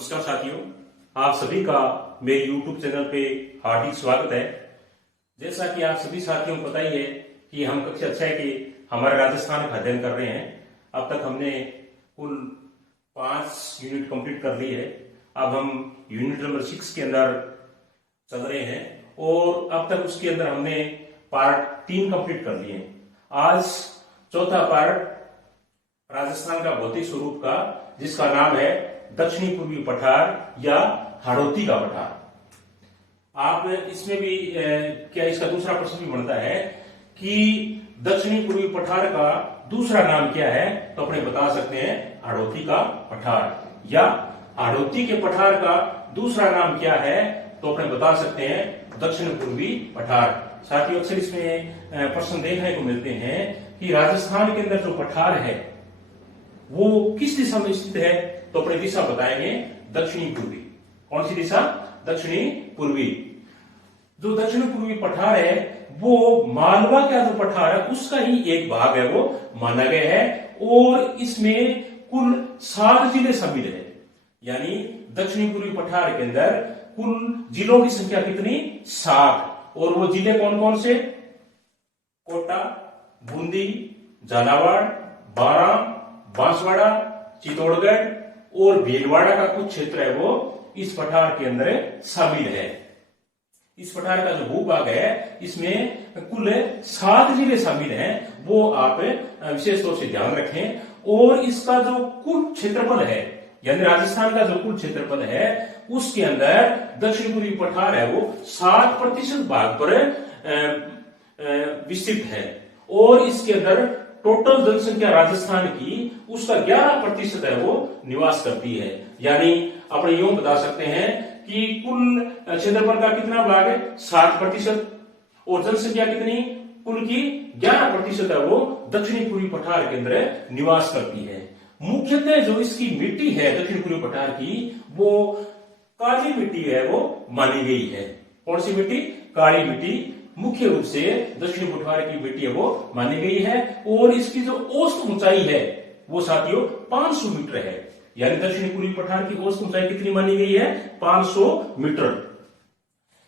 नमस्कार साथियों, आप सभी का मेरे YouTube चैनल पे हार्दिक स्वागत है। जैसा कि आप सभी साथियों को पता ही है कि हम कक्षा 6 के हमारे राजस्थान का अध्ययन कर रहे हैं। अब तक हमने कुल 5 यूनिट कंप्लीट कर ली है। अब हम यूनिट नंबर 6 के अंदर चल रहे हैं और अब तक उसके अंदर हमने पार्ट 3 कंप्लीट कर लिए हैं। आज चौथा पार्ट राजस्थान का भौतिक स्वरूप का, जिसका नाम है दक्षिणी पूर्वी पठार या हाड़ौती का पठार। आप इसमें भी क्या इसका दूसरा प्रश्न भी बनता है कि दक्षिणी पूर्वी पठार का दूसरा नाम क्या है, तो अपने बता सकते हैं हाड़ौती का पठार, या हाड़ौती के पठार का दूसरा नाम क्या है, तो अपने बता सकते हैं दक्षिण पूर्वी पठार। साथियों, अक्सर इसमें प्रश्न देखने को मिलते हैं कि राजस्थान के अंदर जो पठार है वो किस दिशा में स्थित है, तो अपने दिशा बताएंगे दक्षिणी पूर्वी। कौन सी दिशा? दक्षिणी पूर्वी। जो दक्षिण पूर्वी पठार है वो मालवा का जो पठार है उसका ही एक भाग है, वो माना गया है। और इसमें कुल 7 जिले शामिल है, यानी दक्षिणी पूर्वी पठार के अंदर कुल जिलों की संख्या कितनी? 7। और वो जिले कौन कौन से? कोटा, बूंदी, झालावाड़, बारां, बांसवाड़ा, चित्तौड़गढ़ और भीलवाड़ा का कुछ क्षेत्र है वो इस पठार के अंदर शामिल है। इस पठार का जो भूभाग है इसमें कुल 7 जिले शामिल हैं, वो आप विशेष तौर से ध्यान रखें। और इसका जो कुल क्षेत्रफल है, यानी राजस्थान का जो कुल क्षेत्रफल है उसके अंदर दक्षिण पूर्वी पठार है वो 7% भाग पर विस्तृत है। और इसके अंदर टोटल जनसंख्या राजस्थान की उसका 11% है वो निवास करती है। यानी अपने यूं बता सकते हैं कि कुल क्षेत्रफल का कितना भाग है? 7%। और जनसंख्या कितनी? कुल की 11% है वो दक्षिणी पूर्वी पठार के अंदर निवास करती है। मुख्यतः जो इसकी मिट्टी है दक्षिण पूर्वी पठार की, वो काली मिट्टी है वो मानी गई है। कौन सी मिट्टी? काली मिट्टी मुख्य रूप से दक्षिणी पठार की मिट्टी है वो मानी गई है। और इसकी जो औसत ऊंचाई है वो साथियों 500 मीटर है। यानी दक्षिणी पूर्वी पठार की औसत ऊंचाई कितनी मानी गई है? 500 मीटर।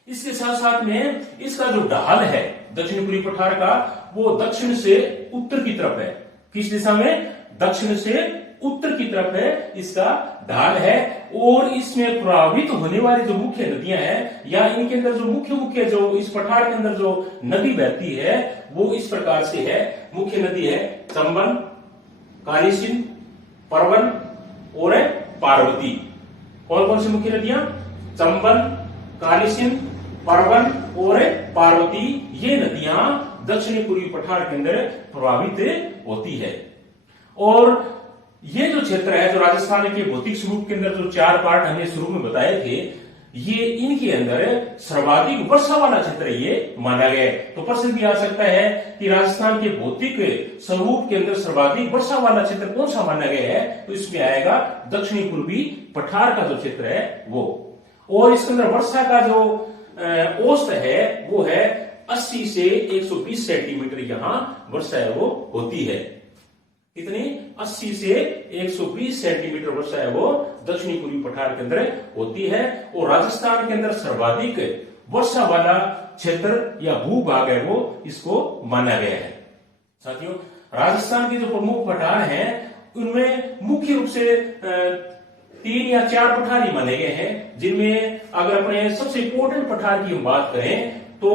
इसके साथ साथ में इसका जो ढाल है दक्षिणी पूर्वी पठार का, वो दक्षिण से उत्तर की तरफ है। किस दिशा में? दक्षिण से उत्तर की तरफ है इसका ढाल है। और इसमें प्रभावित होने वाली जो मुख्य नदियां हैं, या इनके अंदर जो मुख्य जो इस पठार के अंदर जो नदी बहती है वो इस प्रकार से है। मुख्य नदी है चंबल, कालीसिंध, परवन और पार्वती। कौन कौन सी मुख्य नदियां? चंबल, कालीसिंध, परवन और पार्वती। ये नदियां दक्षिणी पूर्वी पठार के अंदर प्रभावित होती है। और ये जो क्षेत्र है, जो राजस्थान के भौतिक स्वरूप के अंदर जो 4 पार्ट हमने शुरू में बताए थे, ये इनके अंदर सर्वाधिक वर्षा वाला क्षेत्र ये माना गया है। तो प्रश्न भी आ सकता है कि राजस्थान के भौतिक स्वरूप के अंदर सर्वाधिक वर्षा वाला क्षेत्र कौन सा माना गया है, तो इसमें आएगा दक्षिणी पूर्वी पठार का जो क्षेत्र है वो। और इसके अंदर वर्षा का जो औसत है वो है 80 से 120 सेंटीमीटर यहाँ वर्षा है वो होती है। कितनी? 80 से 120 सेंटीमीटर वर्षा है वो दक्षिणी पूर्वी पठार के अंदर होती है। और राजस्थान के अंदर सर्वाधिक वर्षा वाला क्षेत्र या भूभाग है वो इसको माना गया है। साथियों, राजस्थान के जो प्रमुख पठार हैं उनमें मुख्य रूप से 3 या 4 पठार ही माने गए हैं, जिनमें अगर अपने सबसे इंपोर्टेंट पठार की हम बात करें तो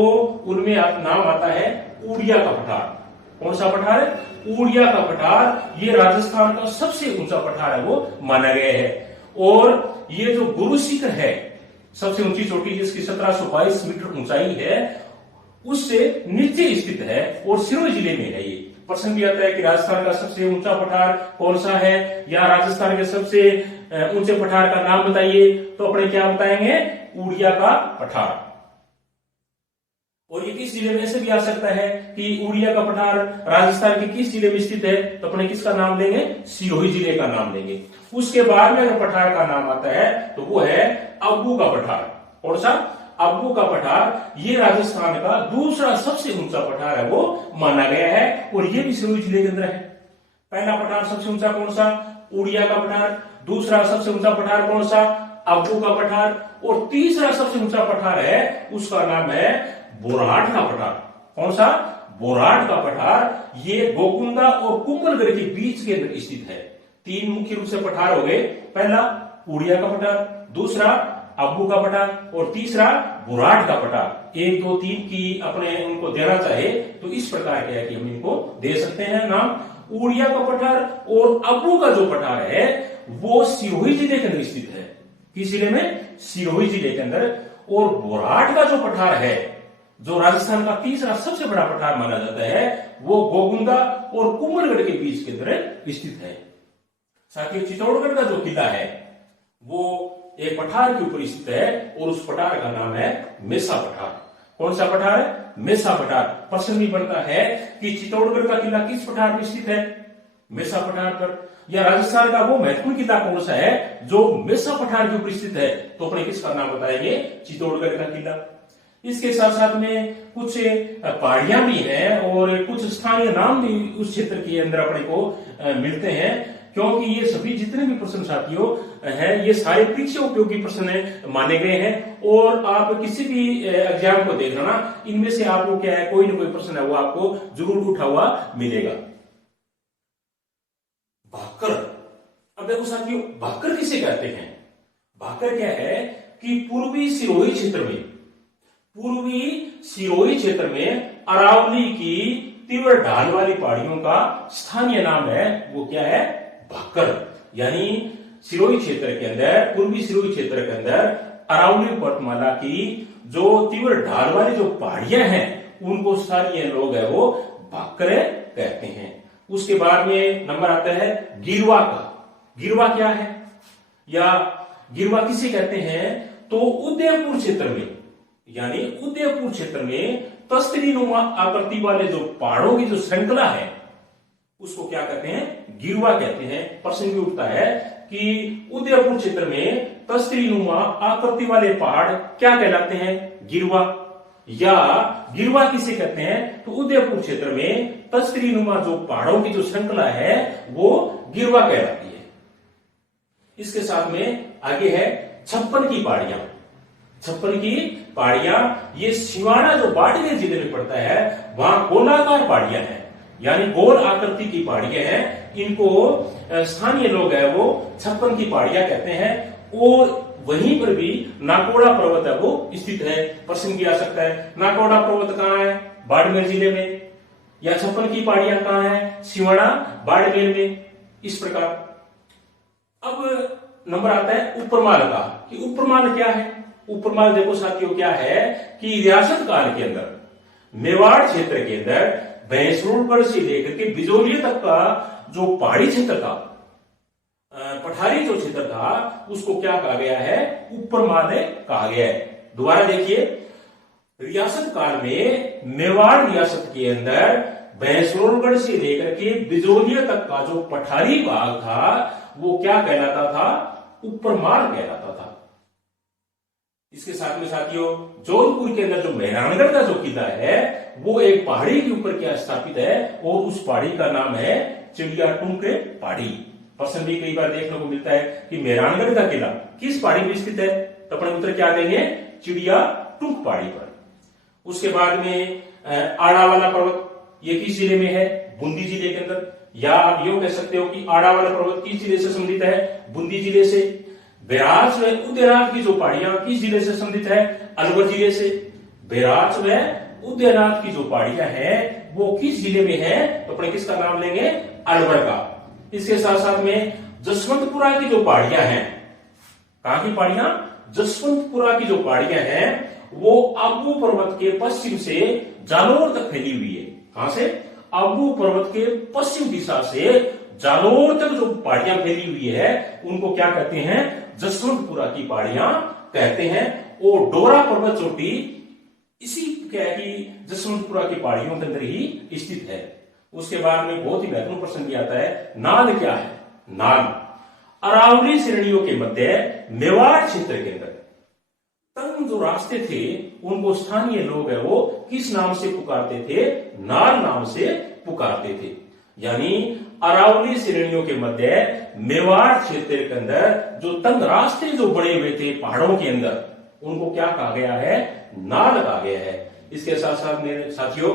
उनमें नाम आता है उड़िया का पठार। कौन सा पठार है? उड़िया का पठार। ये राजस्थान का सबसे ऊंचा पठार है वो माना गया है। और ये जो गुरु शिखर है, सबसे ऊंची चोटी जिसकी 1722 मीटर ऊंचाई है, उससे नीचे स्थित है और सिरोही जिले में है। ये प्रश्न भी आता है कि राजस्थान का सबसे ऊंचा पठार कौन सा है, या राजस्थान के सबसे ऊंचे पठार का नाम बताइए, तो अपने क्या बताएंगे? उड़िया का पठार। और ये किस जिले में? ऐसे भी आ सकता है कि उड़िया का पठार राजस्थान के किस जिले में स्थित है, तो अपने किसका नाम लेंगे? सिरोही जिले का नाम लेंगे। उसके बाद में अगर पठार का नाम आता है तो वो है अब्बू का पठार। कौन सा? अब्बू का पठार। ये राजस्थान का दूसरा सबसे ऊंचा पठार है वो माना गया है, और ये भी सिरोही जिले के अंदर है। पहला पठार सबसे ऊंचा कौन सा? उड़िया का पठार। दूसरा सबसे ऊंचा पठार कौन सा? अब्बू का पठार, और तीसरा सबसे ऊंचा पठार है उसका नाम है बोरहाट का पठार। कौन सा? बोरहाट का पठार। ये गोकुंदा और कुंभलगढ़ के बीच के अंदर स्थित है। तीन मुख्य रूप से पठार हो गए, पहला उड़िया का पठार, दूसरा अब्बू का पठार और तीसरा बोरहाट का पठार। 1 2 3 की अपने उनको देना चाहे तो इस प्रकार के है कि हम इनको दे सकते हैं नाम। उड़िया का पठार और अब्बू का जो पठार है वो सिरोही जिले के अंदर स्थित है। किस जिले में? सिरोही जिले के अंदर। और बोरहाट का जो पठार है, जो राजस्थान का तीसरा सबसे बड़ा पठार माना जाता है, वो गोकुंदा और कुंभलगढ़ के बीच के अंदर स्थित है। साथियों, चित्तौड़गढ़ का जो किला है वो एक पठार के ऊपर स्थित है और उस पठार का नाम है मेसा पठार। कौन सा पठार है? मेसा पठार। प्रश्न भी बनता है कि चित्तौड़गढ़ का किला किस पठार पर स्थित है? मेसा पठार पर। या राजस्थान का वो महत्वपूर्ण किला कौन सा है जो मेसा पठार के ऊपर स्थित है? तो अपने किसका नाम बताएंगे? चित्तौड़गढ़ का किला। इसके साथ साथ में कुछ पहाड़ियां भी हैं और कुछ स्थानीय नाम भी उस क्षेत्र के अंदर अपने को मिलते हैं, क्योंकि ये सभी जितने भी प्रश्न साथियों हैं ये सारे परीक्षा उपयोगी प्रश्न माने गए हैं। और आप किसी भी एग्जाम को देख लेना, इनमें से आपको क्या है, कोई ना कोई प्रश्न है वो आपको जरूर उठा हुआ मिलेगा। भाकर। अब देखो साथियों, भाकर किसे कहते हैं? भाकर क्या है कि पूर्वी सिरोही क्षेत्र में अरावली की तीव्र ढाल वाली पहाड़ियों का स्थानीय नाम है, वो क्या है? भाकर। यानी सिरोही क्षेत्र के अंदर, पूर्वी सिरोही क्षेत्र के अंदर अरावली पर्वतमाला की जो तीव्र ढाल वाली जो पहाड़ियां हैं उनको स्थानीय लोग है वो भाकर कहते हैं। उसके बाद में नंबर आता है गिरवा का। गिरवा क्या है या गिरवा किसे कहते हैं? तो उदयपुर क्षेत्र में, यानी उदयपुर क्षेत्र में तस्तरीनुमा आकृति वाले जो पहाड़ों की जो श्रृंखला है उसको क्या कहते हैं? गिरवा कहते हैं। प्रश्न भी उठता है कि उदयपुर क्षेत्र में तस्तरीनुमा आकृति वाले पहाड़ क्या कहलाते हैं? गिरवा। या गिरवा किसे कहते हैं? तो उदयपुर क्षेत्र में तस्तरीनुमा जो पहाड़ों की जो श्रृंखला है वो गिरवा कहलाती है। इसके साथ में आगे है 56 की पहाड़ियां। 56 की पहाड़ियां ये सिवाना जो बाड़मेर जिले में पड़ता है वहां गोलाकार पहाड़ियां हैं, यानी गोल आकृति की पहाड़ियां हैं। इनको स्थानीय लोग है वो 56 की पहाड़ियां कहते हैं। और वहीं पर भी नाकोड़ा पर्वत है वो स्थित है। प्रश्न भी आ सकता है, नाकोड़ा पर्वत कहाँ है? बाड़मेर जिले में। या 56 की पहाड़ियां कहाँ है? सिवाना बाड़मेर में। इस प्रकार अब नंबर आता है उपरमाल का, कि उपरमाल क्या है? उपरमाल देखो साथियों क्या है कि रियासत काल के अंदर मेवाड़ क्षेत्र के अंदर भैंसरूगढ़ से लेकर के बिजोलिया तक का जो पहाड़ी क्षेत्र था, पठारी जो क्षेत्र था, उसको क्या कहा गया है? उपरमाल कहा गया है। दोबारा देखिए, रियासत काल में मेवाड़ रियासत के अंदर भैंसरूगढ़ से लेकर के बिजोलिया तक का जो पठारी भाग था वो क्या कहलाता था? उपरमाल कहलाता था। इसके साथ में साथियों जोधपुर के अंदर जो मेहरानगढ़ का जो किला है वो एक पहाड़ी के ऊपर क्या स्थापित है और उस पहाड़ी का नाम है चिड़ियाटुंक पहाड़ी। प्रश्न भी कई बार देखने को मिलता है कि मेहरानगढ़ का किला किस पहाड़ी में स्थित है? तो अपने उत्तर क्या देंगे? चिड़ियाटुंक पहाड़ी पर। उसके बाद में आड़ावाला पर्वत, ये किस जिले में है? बूंदी जिले के अंदर। या आप यूं कह सकते हो कि आड़ावाला पर्वत किस जिले से संबंधित है? बूंदी जिले से। बैराज व उदयनाथ की जो पहाड़ियां किस जिले से संबंधित है? अलवर जिले से। बैराज व उदयनाथ की जो पहाड़ियां हैं वो किस जिले में है? तो अपने किसका नाम लेंगे? अलवर का। इसके साथ साथ में जसवंतपुरा की जो पहाड़ियां हैं, कहां की पहाड़ियां? जसवंतपुरा की जो पहाड़ियां हैं वो अब्बू पर्वत के पश्चिम से जालोर तक फैली हुई है। कहां से? अब्बू पर्वत के पश्चिम दिशा से जालोर तक जो पहाड़ियां फैली हुई है उनको क्या कहते हैं? जसवंतपुरा की पहाड़ियां कहते हैं। और डोरा पर्वत चोटी इसी क्या है कि जसवंतपुरा की पहाड़ियों के अंदर ही स्थित है। उसके बाद में बहुत ही महत्वपूर्ण प्रश्न भी आता है, नाल क्या है? नाल अरावली श्रेणियों के मध्य मेवाड़ क्षेत्र के अंदर तंग जो रास्ते थे उनको स्थानीय लोग है वो किस नाम से पुकारते थे? नाल नाम से पुकारते थे। यानी अरावली श्रेणियों के मध्य मेवाड़ क्षेत्र के अंदर जो तंग रास्ते जो बने हुए थे पहाड़ों के अंदर, उनको क्या कहा गया है? नाल कहा गया है। इसके साथ साथ मेरे साथियों,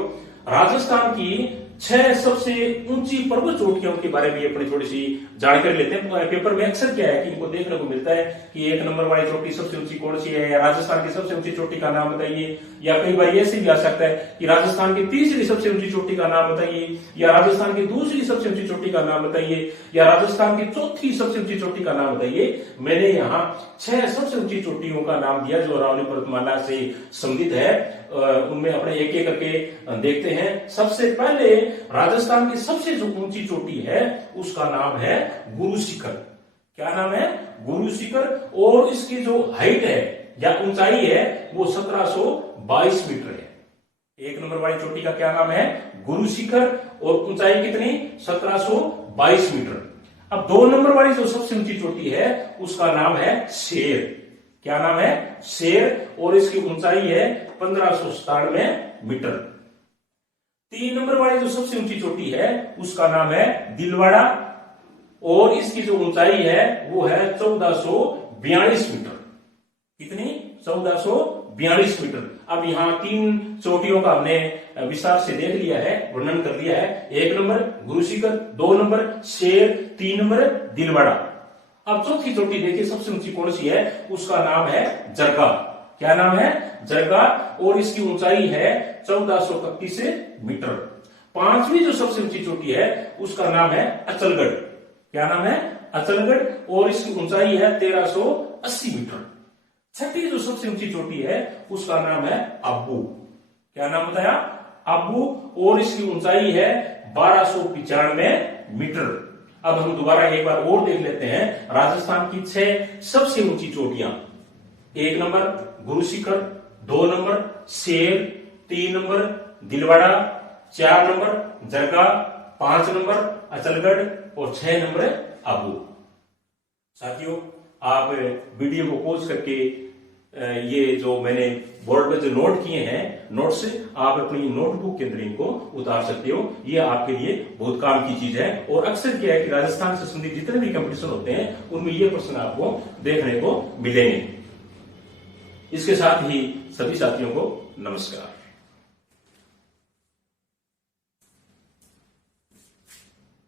राजस्थान की 6 सबसे ऊंची पर्वत चोटियों के बारे में अपनी थोड़ी सी जानकारी लेते हैं। पेपर में अक्सर क्या है कि इनको देखने को मिलता है कि 1 नंबर वाली चोटी सबसे ऊंची कौन सी है, या राजस्थान की सबसे ऊंची चोटी का नाम बताइए, या कई बार ऐसे भी आ सकता है कि राजस्थान की तीसरी सबसे ऊंची चोटी का नाम बताइए, या राजस्थान की दूसरी सबसे ऊंची चोटी का नाम बताइए, या राजस्थान की चौथी सबसे ऊंची चोटी का नाम बताइए। मैंने यहाँ 6 सबसे ऊंची चोटियों का नाम दिया जो अरावली पर्वतमाला से संबंधित है। उनमें अपने एक एक करके देखते हैं। सबसे पहले राजस्थान की सबसे जो ऊंची चोटी है उसका नाम है गुरु शिखर। क्या नाम है? गुरु शिखर। और इसकी जो हाइट है या ऊंचाई है वो 1722 मीटर है। 1 नंबर वाली चोटी का क्या नाम है? गुरु शिखर। और ऊंचाई कितनी? 1722 मीटर। अब 2 नंबर वाली जो सबसे ऊंची चोटी है उसका नाम है शेर। क्या नाम है? शेर। और इसकी ऊंचाई है 1597 मीटर। 3 नंबर वाली जो सबसे ऊंची चोटी है उसका नाम है दिलवाड़ा, और इसकी जो ऊंचाई है वो है 1442 मीटर। कितनी? 1442 मीटर। अब यहाँ 3 चोटियों का हमने विस्तार से देख लिया है, वर्णन कर दिया है। 1 नंबर गुरु शिखर, 2 नंबर शेर, 3 नंबर दिलवाड़ा। अब चौथी चोटी देखिए सबसे ऊंची कौन सी है? उसका नाम है जरगा। क्या नाम है? जरगा। और इसकी ऊंचाई है 1431 मीटर। 5वीं जो सबसे ऊंची चोटी है उसका नाम है अचलगढ़। क्या नाम है? अचलगढ़। और इसकी ऊंचाई है 1380 मीटर। 6ठी जो सबसे ऊंची चोटी है उसका नाम है अब्बू। क्या नाम बताया? अब्बू। और इसकी ऊंचाई है 1295 मीटर। अब हम दोबारा एक बार और देख लेते हैं राजस्थान की 6 सबसे ऊंची चोटियां। 1 नंबर गुरु शिखर, 2 नंबर शेर, 3 number Dilwara, 4 number जरगा, 5 number Achalgarh और 6 नंबर अब्बू। साथियों, आप वीडियो को पॉज करके ये जो मैंने बोर्ड पे जो नोट किए हैं, नोट से आप अपनी नोटबुक के अंदर इनको उतार सकते हो। ये आपके लिए बहुत काम की चीज है। और अक्सर क्या है कि राजस्थान से संबंधित जितने भी कंपटीशन होते हैं उनमें ये प्रश्न आपको देखने को मिलेंगे। इसके साथ ही सभी साथियों को नमस्कार।